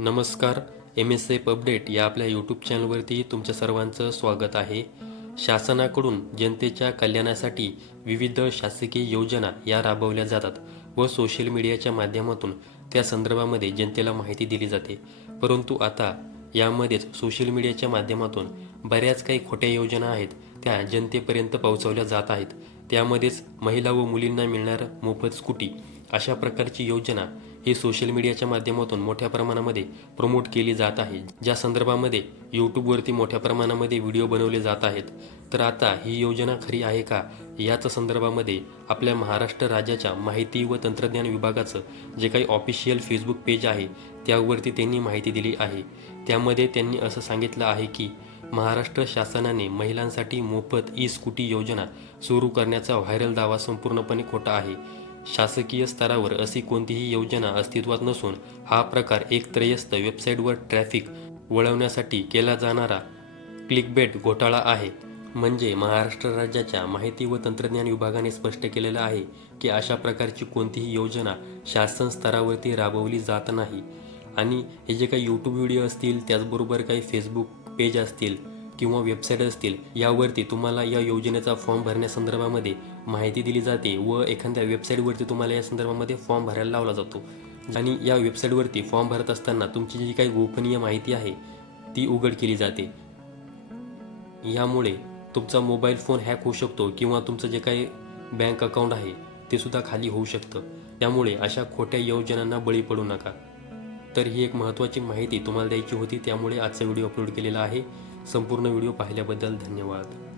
नमस्कार. MSF update या आपल्या यूट्यूब चॅनलवरती तुमच्या सर्वांचं स्वागत आहे. शासनाकडून जनतेच्या कल्याणासाठी विविध शासकीय योजना या राबवल्या जातात व सोशल मीडियाच्या माध्यमातून त्या संदर्भामध्ये जनतेला माहिती दिली जाते. परंतु आता यामध्येच सोशल मीडियाच्या माध्यमातून बऱ्याच काही खोट्या योजना आहेत त्या जनतेपर्यंत पोहोचवल्या जात आहेत. त्यामध्येच महिला व मुलींना मिळणारं मोफत स्कूटी अशा प्रकारची योजना ही सोशल मीडियाच्या माध्यमातून मोठ्या प्रमाणामध्ये प्रमोट केली जात आहे, ज्या संदर्भामध्ये यूट्यूबवरती मोठ्या प्रमाणामध्ये व्हिडिओ बनवले जात आहेत. तर आता ही योजना खरी आहे का याच संदर्भामध्ये आपल्या महाराष्ट्र राज्याच्या माहिती व तंत्रज्ञान विभागाचं जे काही ऑफिशियल फेसबुक पेज आहे त्यावरती त्यांनी माहिती दिली आहे. त्यामध्ये त्यांनी असं सांगितलं आहे की महाराष्ट्र शासनाने महिलांसाठी मोफत स्कूटी योजना सुरू करण्याचा व्हायरल दावा संपूर्णपणे खोटा आहे. शासकीय स्तरावर अशी कोणतीही योजना अस्तित्वात नसून हा प्रकार एक त्रयस्थ वेबसाईटवर ट्रॅफिक वळवण्यासाठी केला जाणारा क्लिकबेट घोटाळा आहे. म्हणजे महाराष्ट्र राज्याच्या माहिती व तंत्रज्ञान विभागाने स्पष्ट केलेलं आहे की अशा प्रकारची कोणतीही योजना शासन स्तरावरती राबवली जात नाही. आणि हे जे काही यूट्यूब व्हिडिओ असतील त्याचबरोबर काही फेसबुक पेज असतील किंवा वेबसाईट असतील यावरती तुम्हाला या योजनेचा फॉर्म भरण्यासंदर्भामध्ये माहिती दिली जाते व एखाद्या वेबसाईटवरती तुम्हाला या संदर्भामध्ये फॉर्म भरायला लावला जातो. आणि या वेबसाईटवरती फॉर्म भरत असताना तुमची जी काही गोपनीय माहिती आहे ती उघड केली जाते. यामुळे तुमचा मोबाईल फोन हॅक होऊ शकतो किंवा तुमचं जे काही बँक अकाउंट आहे ते सुद्धा खाली होऊ शकतं. त्यामुळे अशा खोट्या योजनांना बळी पडू नका. तर ही एक महत्त्वाची माहिती तुम्हाला द्यायची होती, त्यामुळे आजचा व्हिडिओ अपलोड केलेला आहे. संपूर्ण व्हिडिओ पाहिल्याबद्दल धन्यवाद.